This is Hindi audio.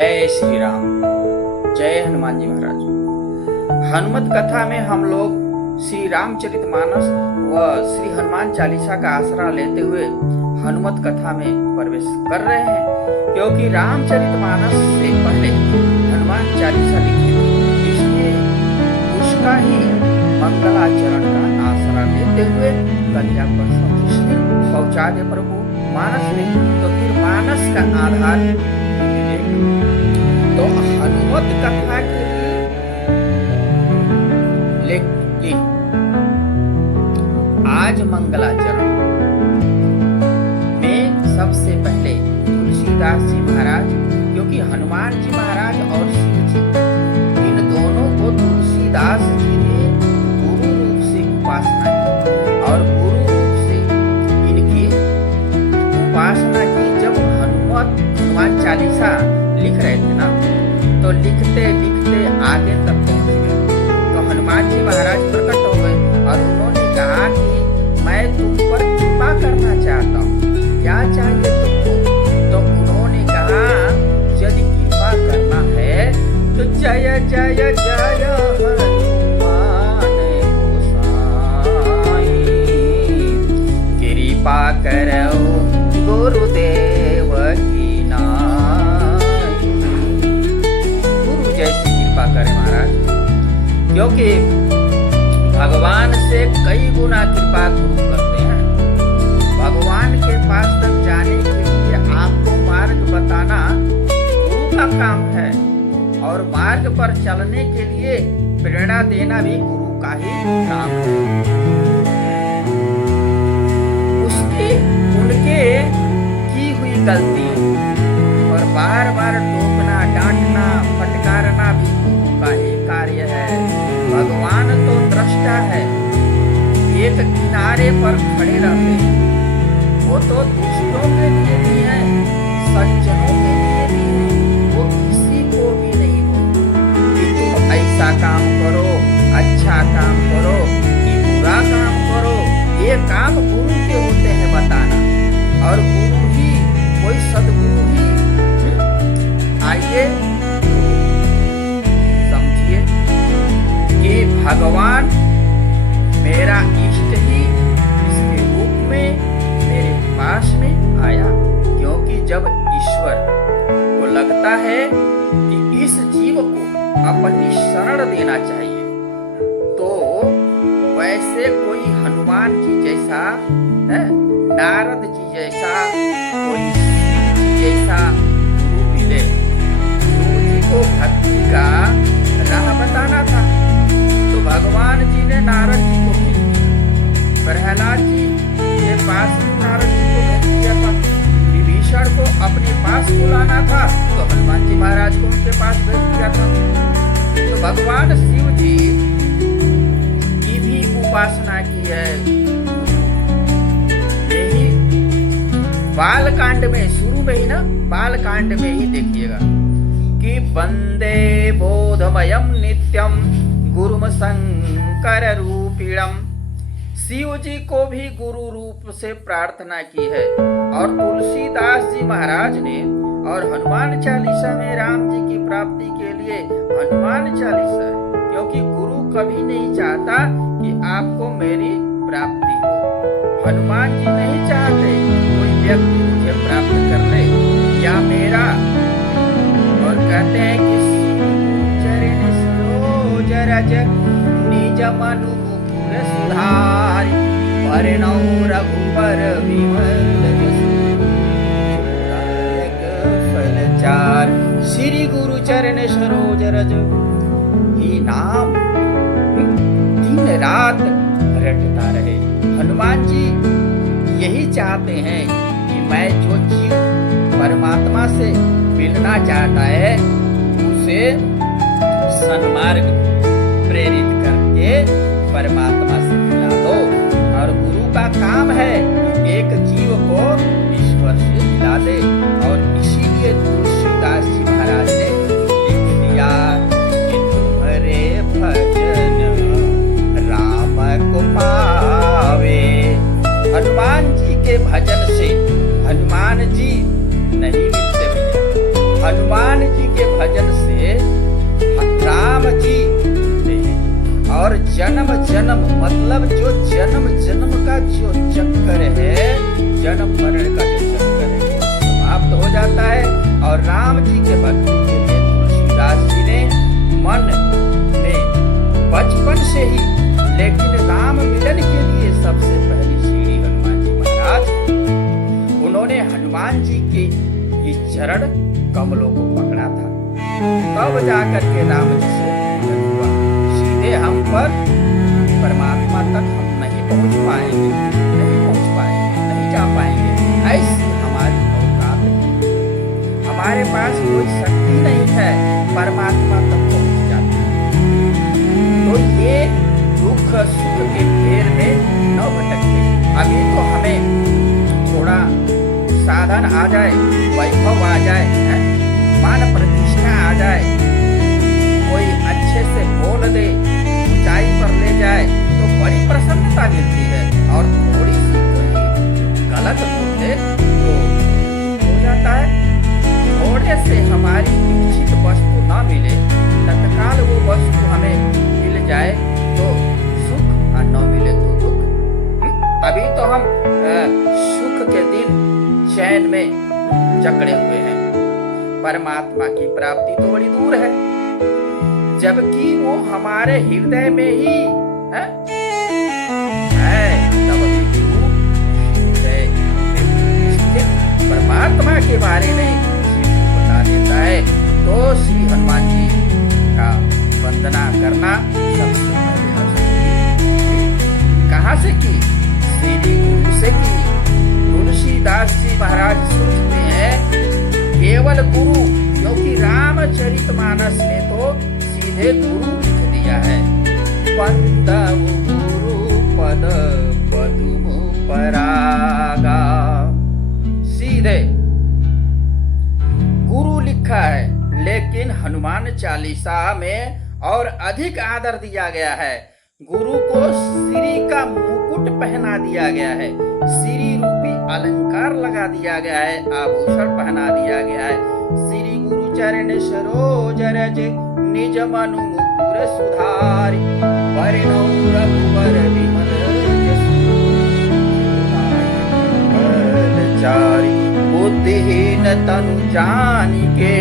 जय श्री राम। जय हनुमान जी महाराज। हनुमत कथा में हम लोग श्री रामचरितमानस व श्री हनुमान चालीसा का आसरा लेते हुए हनुमत कथा में प्रवेश कर रहे हैं, क्योंकि रामचरितमानस से पहले हनुमान चालीसा लिखी थी, इसलिए उसका ही मंगलाचरण का आसरा लेते हुए कलिया पर पहुंचा दे प्रभु मानस में। तो फिर मानस का आधार तो हनुमत कथा के लेकिन आज मंगलाचरण में सबसे पहले तुलसीदास जी महाराज, क्योंकि हनुमान जी महाराज और शिव जी इन दोनों को तुलसीदास जी ने गुरु रूप से उपासना की और गुरु रूप से इनकी उपासना की। जब हनुमान चालीसा लिख रहे थे ना, तो लिखते लिखते आगे तक पहुंच गए तो हनुमान जी महाराज प्रकट हो गए और उन्होंने कहा कि मैं तुम पर कृपा करना चाहता हूँ, क्या चाहिए तुमको? तो उन्होंने कहा यदि कृपा करना है तो जय जय जय हनुमान गोसाई, कृपा करो गुरुदेव की करे महाराज, क्योंकि भगवान से कई गुना कृपा गुरु करते हैं। भगवान के पास तक जाने के लिए आपको मार्ग बताना गुरु का काम है और मार्ग पर चलने के लिए प्रेरणा देना भी गुरु का ही काम है। उसकी उनके की हुई गलती और बार बार टोकना, डांटना, फटकारना भी का एक कार्य है। भगवान तो दृष्टा है, एक किनारे पर खड़े रहते हैं। वो तो दुष्टों के लिए भी है, सज्जनों के लिए भी है। वो किसी को भी नहीं बोलते कि तुम ऐसा काम करो, अच्छा काम करो कि बुरा काम करो। ये काम गुरु के होते हैं बताना, और गुरु ही कोई सदगुरु ही आइए कि भगवान मेरा इष्ट ही इसके रूप में मेरे पास में आया, क्योंकि जब ईश्वर को लगता है कि इस जीव को अपनी शरण देना चाहिए, तो वैसे कोई हनुमान जी जैसा है, नारद जी जैसा, कोई जैसा गुरु मिले। गुरु जी को भक्ति का राह बताना था, तो भगवान जी ने नारद जी को भेज दिया। प्रहलाद जी के पास नारद जी को भेज दिया था। विभीषण को अपने पास बुलाना था, तो हनुमान जी महाराज को उनके पास भेज दिया था। तो भगवान शिव जी की भी उपासना की है। यही बालकांड में शुरू में ही ना, बालकांड में ही देखिएगा कि वंदे बोधमयम नित्यम गुरुम शंकर रूपिणम। शिव जी को भी गुरु रूप से प्रार्थना की है। और तुलसीदास जी महाराज ने और हनुमान चालीसा में राम जी की प्राप्ति के लिए हनुमान चालीसा है, क्योंकि गुरु कभी नहीं चाहता कि आपको मेरी प्राप्ति हो। हनुमान जी नहीं चाहते कोई व्यक्ति मुझे प्राप्त कर ले या मेरा, और कहते हैं कि चरण सरोज रज निज मनु मुकुर सुधारि, परिणौ रघुबर विमल जसु फलचार। श्री गुरु चरण सरोज रज ही नाम दिन रात रटता रहे। हनुमान जी यही चाहते हैं कि मैं जो जीव परमात्मा से मिलना चाहता है उसे सन्मार्ग प्रेरित करके परमात्मा से मिला दो। और गुरु का काम है कि एक जीव को ईश्वर से मिला दे, और इसीलिए तुलसीदास जी महाराज ने लिख दिया कि तुम्हारे भजन राम को पावे। हनुमान जी के भजन से हनुमान जी नहीं मिलते भैया। हनुमान जी जन्म जन्म मतलब जो जन्म जन्म का जो चक्कर है, जन्म मरण का जो चक्कर है वो समाप्त हो जाता है। और राम जी के भक्ति के लिए तुलसीदास जी ने मन में बचपन से ही, लेकिन राम मिलन के लिए सबसे पहली सीढ़ी हनुमान जी महाराज, उन्होंने हनुमान जी के ही चरण कमलों को पकड़ा था। तब जाकर के राम जी से मिलन हुआ। सीधे हम पर परमात्मा तक हम नहीं पहुंच पाएंगे, नहीं जा पाएंगे। ऐसी हमारी औकात है, हमारे पास कोई शक्ति नहीं है परमात्मा तक पहुंच जाती है। तो ये दुख सुख के घेर में न भटकते। अभी तो हमें थोड़ा साधन आ जाए, वैभव आ जाए, मान प्रतिष्ठा आ जाए, कोई अच्छे से बोल दे, ऊंचाई पर ले जाए तो बड़ी प्रसन्नता मिलती है। और थोड़ी सी कोई गलत बोल दे तो हो जाता है, थोड़े से हमारी इच्छित वस्तु ना मिले, तत्काल वो वस्तु हमें मिल जाए तो सुख और न मिले तो दुख। अभी तो हम सुख के दिन चैन में जकड़े हुए हैं, परमात्मा की प्राप्ति तो बड़ी दूर है, जबकि वो हमारे हृदय में ही है। तब भी वो हृदय में स्थित परमात्मा के बारे में बता देता है। तो श्री हनुमान जी का वंदना करना सबसे पहले कहाँ से की? श्री गुरु से की। तुलसीदास जी महाराज सोचते हैं केवल गुरु, क्योंकि रामचरितमानस में तो सीधे गुरु लिख दिया है। बंदउ गुरु पद पदुम परागा, सीधे गुरु लिखा है। लेकिन हनुमान चालीसा में और अधिक आदर दिया गया है। गुरु को श्री का मुकुट पहना दिया गया है, श्री रूपी अलंकार लगा दिया गया है, आभूषण पहना दिया गया है। श्री गुरु चरण सरोज रज निज मनु मुकुर सुधारि, परिणौ रघुवर विमल जसु चारि। बुद्धिहीन तनु जानिके